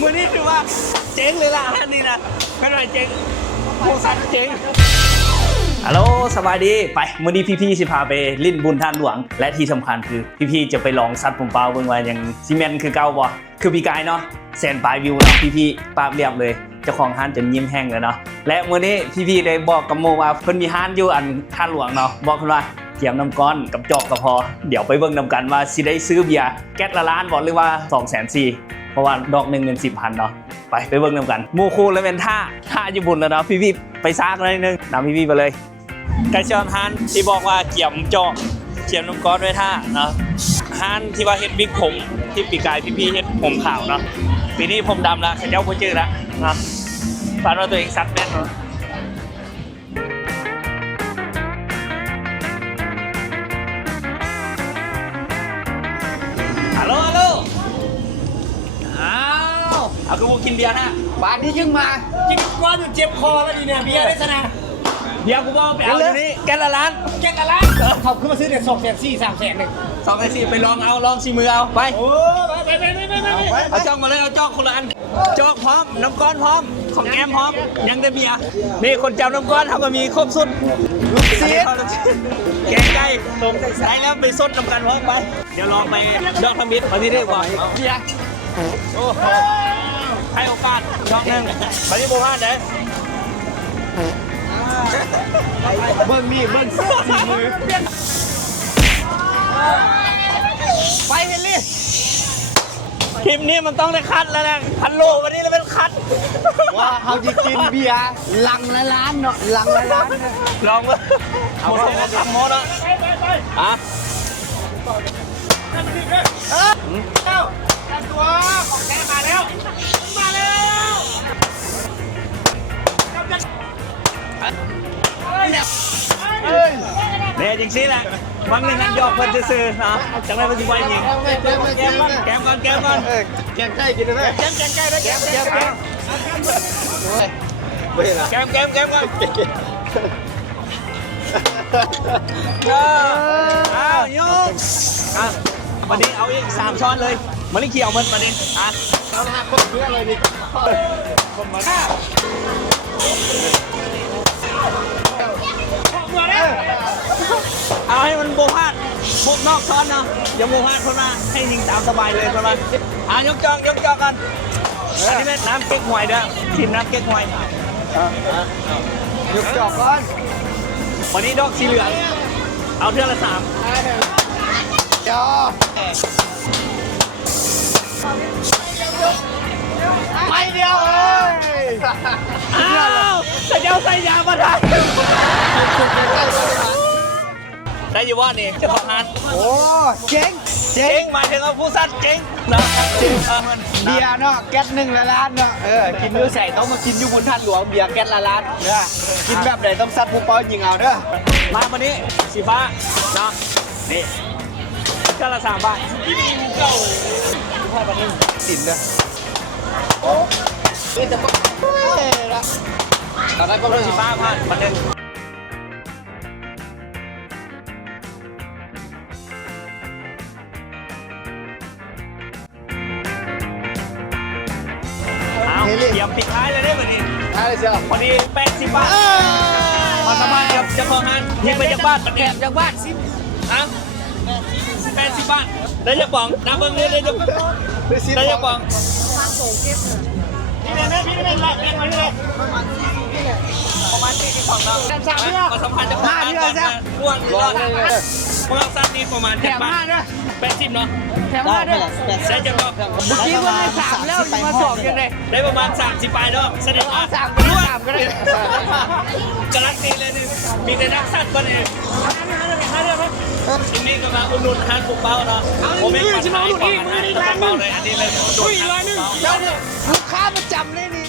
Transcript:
มือนี้คือว่าเจ๊งเลยล่ะท่านนี้นะไม่เป็นไรเจ๊งโคซันเจ๊งฮัลโหลสบายดีไปมื้อนี้พี่ๆสิพาไปลิ้นบุญท่านหลวงและที่สำคัญคือพี่ๆจะไปลองซัดผมเปล่าเบิ่งว่ายังซีเมนต์คือเก่าบ่คือพี่กายเนาะแสนปลายวิวเนาะพี่ๆปราบเรียบเลยเจ้าของห้านจนยิ้มแห้งเลยเนาะและมื้อนี้พี่ๆได้บอกกับโมว่าเพิ่นมีห้านอยู่อันท่านหลวงเนาะบอกเพิ่นว่าเทียมน้ำก้อนกับจอกก็พอเดี๋ยวไปเบิ่งนำกันว่าสิได้ซื้อเบียร์แก๊สละล้านบอกเลยว่า 240,000 เพราะว่าดอกหนึ่งเงิน 10,000 เนาะไปเบิ่งนำกันหมู่คู่แล้วเป็นท่าญี่ปุ่นแล้วเนาะพี่ๆไปซากหน่อยนึงนำพี่ๆไปเลยไก่ชอนฮันที่บอกว่าเกี่ยมเจาะเกี่ยมน้ำก้อนไว้ท่าเนาะฮันที่ว่าเฮ็ดบิ๊กผมที่ปีกายพี่ๆเฮ็ดผมขาวเนาะปีนี้ผมดำละเขาเจ้าบ่จื้อละเนาะฝันว่าตัวเองซัดแม่นเนาะฮัลโหลเอาคือพวกกินเบียร์นะบาทนี้ยังมา กินก้อนอยู่เจ็บคอแล้วดีเนี่ยเบียร์ได้ชนะเบียร์กูบอกไปเอาอยู่นี่แก๊สละล้านเขาขึ้นมาซื้อเด็ก200,000 400,000 300,000ไปลองชิมือเอาไป โอ้ไปเอาจ้องมาเลยเอาจ้องคนละอันจ้องพร้อมน้ำก้อนพร้อมของแอมพร้อมยังได้เบียร์นี่คนจำน้ำก้อนทำมามีครบสุดเสียแกงไก่ตรงใส่แล้วไปส้นน้ำกันพร้อมไปเดี๋ยวลองไปดอกทมิตรมาที่ได้ก่อนเบียร์โอ้ให้โอกาสดอกหนึ่งมาที่โบราณเด้เบิ้งนี่เบิ้งสี่มือไปเฮนลี่คลิปนี้มันต้องได้คัดแล้วนะคันโลวันนี้แล้วเป็นคัดว่าเขาจะกินเบียร์ลังละล้านเนาะลังละล้านลองเลยเอาไปนะทำโมดอ่ะอ่ะตัวของแท้มาแล้วเนี่ยจริงสิแหละวันหนึ่งนั้นยอกเพิ่นซื้อนะจังไรมันจะไวยิงแกมก่อนแกงไก่กินได้ไหมแกมไก่ได้แกมก่อนอ้าวโยกวันนี้เอาอีก3 ช้อนเลยมันนี่เกี่ยวมันนี้อ่ะเราหักคนเพื่อเลยดิเอาให้มันโบพาดพวกนอกช้อนเนาะอย่าโบพาดคนมาให้ยิงตามสบายเลยคนมายกจองกันอันนี้เป็นน้ำเก๊กฮวยเด้อทีมน้ำเก๊กฮวยยกจอกก่อนวันนี้ดอกสีเหลืองเอาเท่าละ3จอไม่เดียวเลยอ้าวเจ้าใส่ยามาได้ได้อยู่ว่านี่เจ้าของงานโอ้เจ๊งหมายถึงเอาผู้ซัดเจ๊งนะเบียร์เนาะแก๊ส1 ละล้านเนาะกินมื้อใส่ต้องมากินอยู่บนท่านหลวงเบียร์แก๊สละล้านเด้อกินแบบไหนต้องซัดผู้เป้ายิงเอาเด้อมาวันนี้สีฟ้าเนาะนี่เจ้าละ3 บาทเก่าผ้าบันนึงสินเด้อโอ้นี่จะละเราได้ก็เรื่องสีฟ้าผ้าบันนึงเยี่ยมปิดท้ายเลยได้แบบนี้พอดี80 บาทมาสมัครกับเจ้าของงานยิงไปจากบ้านแถมจากบ้านฮะ80 บาทได้จะป๋องน้ำเบิ้งเลยได้จะป๋องนี่เลยพี่นี่เลยเรียนมาที่เลยประมาณ42 เราเอาสัมพันธ์จากบ้านร่วงรอดเมื่อสั้นนี้ประมาณ8 บาท80 เนาะแถม5ด้วยได้จะบอกเมื่อกี้วันได้3แล้วมา2ยังไงได้ประมาณ30 ปลายเนาะแสดงว่า3ก็ได้กำลังดีเลยนี่มีแต่นักสัตว์คนเองทีนี้ก็มาอุดหนุนฮันปุกเป้าเนาะผมไม่ขายของฮันปุกเป้าเลยอันนี้เลยลูกค้าประจำเลยนี่